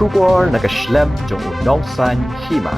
Shubor nakaslem jong unongsan hima.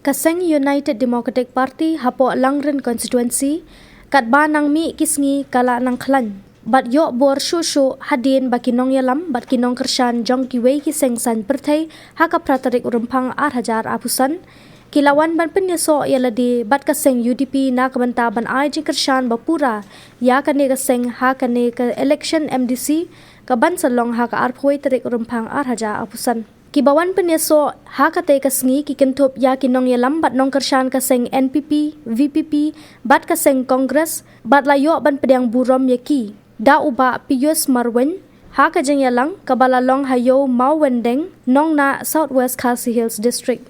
Kaseng United Democratic Party hapo Langren constituency kat ba nang mi kisngi kala nang klan. Bat yo bor shushu hadin bakinong yalam bat kinong kershan jong kiwei kiseng san pertai haka pratarik urumpang arhajar apusan. Kilawan ban penyeso yaladi bat kaseng UDP na kabanta ban ai jing kershan bapura ya kane kaseng ha kane ke election MDC kaban salong haka arphoi tarik urumpang arhaja apusan. Kibawan penyeso ha kate kasngi kikentup ya kinong yalam bat nong kershan kaseng NPP, VPP, bat kaseng Kongres, bat layo ban pedang burom yaki. Da uba Pius Marwen, ha kajeng yalang kabalalong hayo Mau Wendeng, nong na Southwest Khasi Hills District.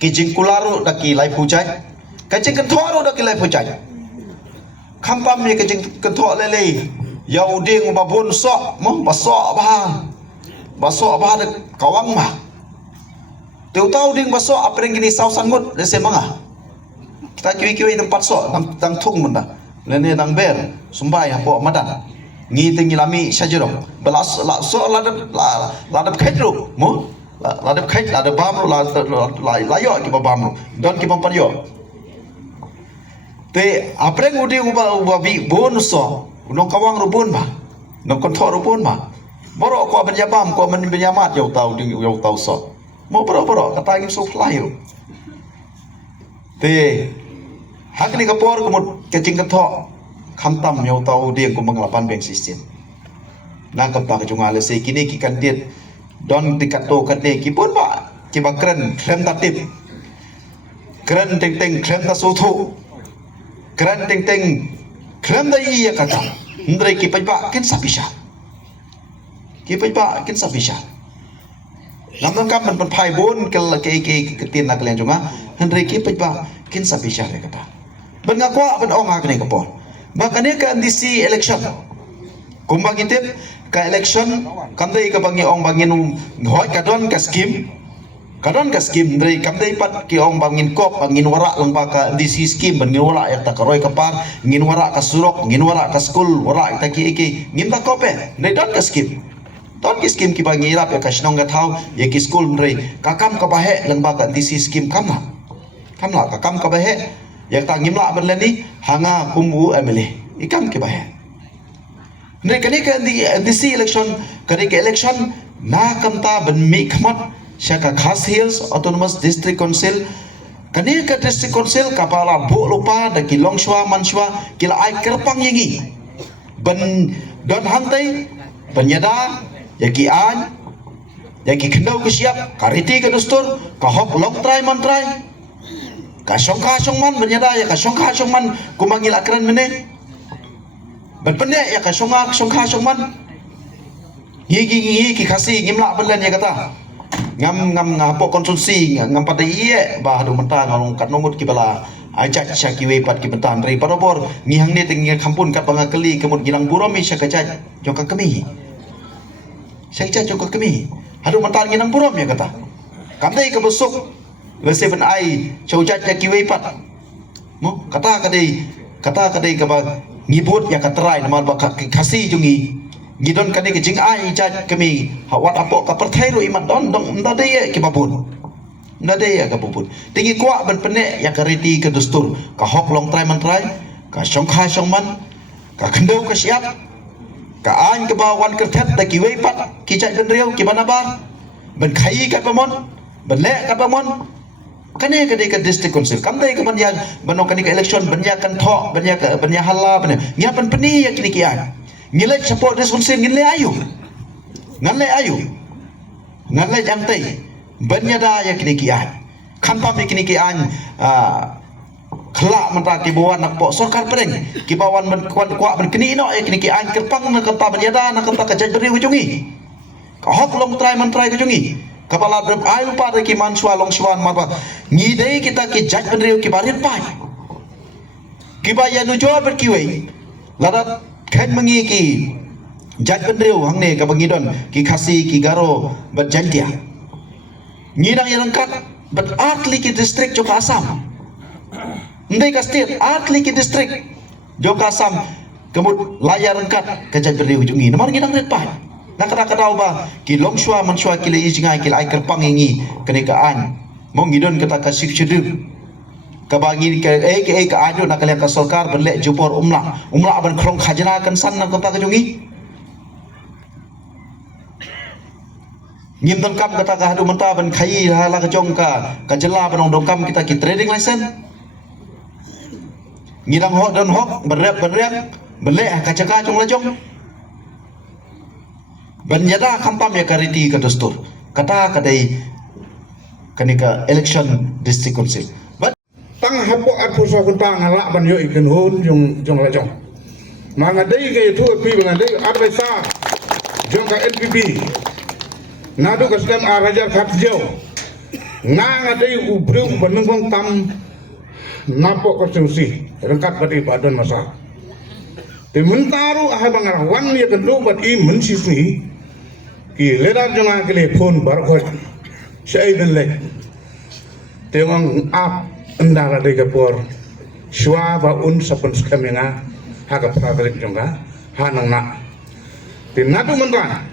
Kijing kularo daki lai pujai, kijing kentoro daki lai pujai. Kampam ye kijing kentor lele, yau ding babun sok, mo basok bah de kawang mah. Teu tahu ding basok apa yang gini sausan mut lese mangah. Kita kiwi tempat sok tang tung benda, lene nang ber sumbai hapo madan. Ngi tinggi lami sajero, belas sok ladap kedru, mo. Ladap kait, ladap bamru, layo kita bamru, dan kita pario. Te apa yang udah ubabi bonus so, unong kawang rubun bah, nong kontor rubun bah. Borok kau berjabam, kau menyamat jauh tahu so. Mau borok kata ingin so flyu. Te hak ni kapor kumut kecing ketok, kamtam jauh tahu dia kau mengelapan bank sistem. Nangkap tak cungal se kini kikan dia. Don dikato kate kipun ba kiba keren klem tatip keren teng klem ta soto keren teng klem da iya kata ndre ki pa ken sapisha lamdam kam man pai bon kel ke tin na klen junga ndre ki pa ken sapisha le kata ben ngakwa ben ong akne kapo makane ka ndisi election kumbang itip ka election kamdai ka bangi ong bangin hoi kadon ka scheme ndrei kamdai pat ki ong bangin kop bangin wara lang ba ka DC scheme bangin wara ya ta karoi ka par ngin wara ka surok ngin wara ka school wara ta ki ngin ta kope ndrei don ka scheme ki bangi rap ya ka shnong ga thau ye ki school ndrei ka kam ka bahe lang ba ka DC scheme kamla ka kam ka bahe ya ta ngimla ban leni hanga kumbu emile ikam ki bahe. Nai kani ka di si election na kamta ban mi khmat shaka Khasi Hills Autonomous District Council kani ka district council kapala bo lupa da ki longshwa manshwa kila ai kerpang yengi ban don hantai banyada yaki an yaki khendau ke siap kariti ke dustur ka hok long try man try ka songkha songman banyada ya ka songkha songman kumangil akran mene berpendek ya ka songkha songman ki khasi ngimla belan ya kata ngam ngapo konsumsi ngam pada iye bah do mentang ngalong kat nomut ki bala ajak syaki we pat ki bentan ri parobor ngihang ni tengi kampun kat bangakeli kemut gilang buromi syakajat joka kemi hadu mentang nginang burom ya kata kamdai ke besuk le 7i chaujat syaki we pat mo kata kadai ka ba ngibut ya katrai nama ba kasi jungi Gidon kani ke jing ai jaj kami hawat apo ka perthai ro imat don dong ndade ke babun. Ndade ya ka babun. Tingi kwa ban pene ya kariti ke dustur ka hok long trai man trai ka shong khai shong man ka khendau ka siap ka an ke bawan ke thet ta ki wei pat ki jaj ben riau ki banaba ban khai ka pamon ban le ka pamon kani ke district council kam dai ke ban ya banong kani ke election ban ya kan tho ban ya hala ban ya ban peni ya kini ki an ngilai support responsif ngilai ayu ngalai jang tai banyada ya kini kian khampa me kini kian khala manta ki bawan nak po sarkar pereng ki bawan men kwan kwa ben kini no ya kini kian kerpang na kata banyada na kata kajaj beri ujungi ka hok long try man try ujungi kapala ber ai lupa de ki man swa long swan ma ngi dei kita ki jaj beri ki barin pai ki bayan nu jo ber ki wei ladat khen mangi ki jaj benriu hangne ka bangidon ki khasi ki garo bat jantia ngidang yang kat bat atli ki district joka asam ndai ka state atli ki district joka asam kemud layar rengkat ka jaj benriu jungi namar ngidang ret pai nakata ba ki longshwa manshwa ki le jingai ki ai kerpang ingi kenekaan mong ngidon kata ka sikchedu kabagi ke aju nak kalian ke sarkar berlek jupor umla aban krong khajana kan san nak kota kejungi ngim dongkam kata ka hadu menta ban khai hala kejong ka jela ban dongkam kita ki trading license ngidang hok dan hok berrep berlek ka caka jong lajong ban yada khampam ya kariti ka dustur kata kadai kanika election district council tang hapo at puso kun tang hala ban yo ikan hun jong la jong manga dei ke tu pi ban dei adresa jong ka NPP nadu ka stem arajar khat jo nga dei ubru banung tam napo konstitusi rengkat badi badan masa te mentaru ah bangar wan ya kedua bat i mensisni ki ledar jong ke le phone bar khoi sai ben le te mang ap endara de kapor shwa ba un sapun skamenga haga pragalik jonga hanang na tinatu mentan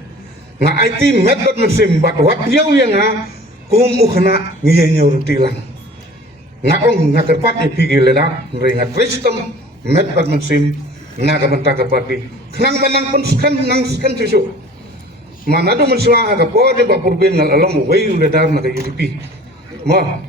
nga IT medot mesim bat wat yau yang kum ukhna ngiye nyor tilang nga ong nga kerpat ipigi leda ringa kristem medot mesim nga ka banta ka pati khnang banang pun skan nang skan susu manado menswa haga po de ba purben ngal alam wei leda na ka UDP mo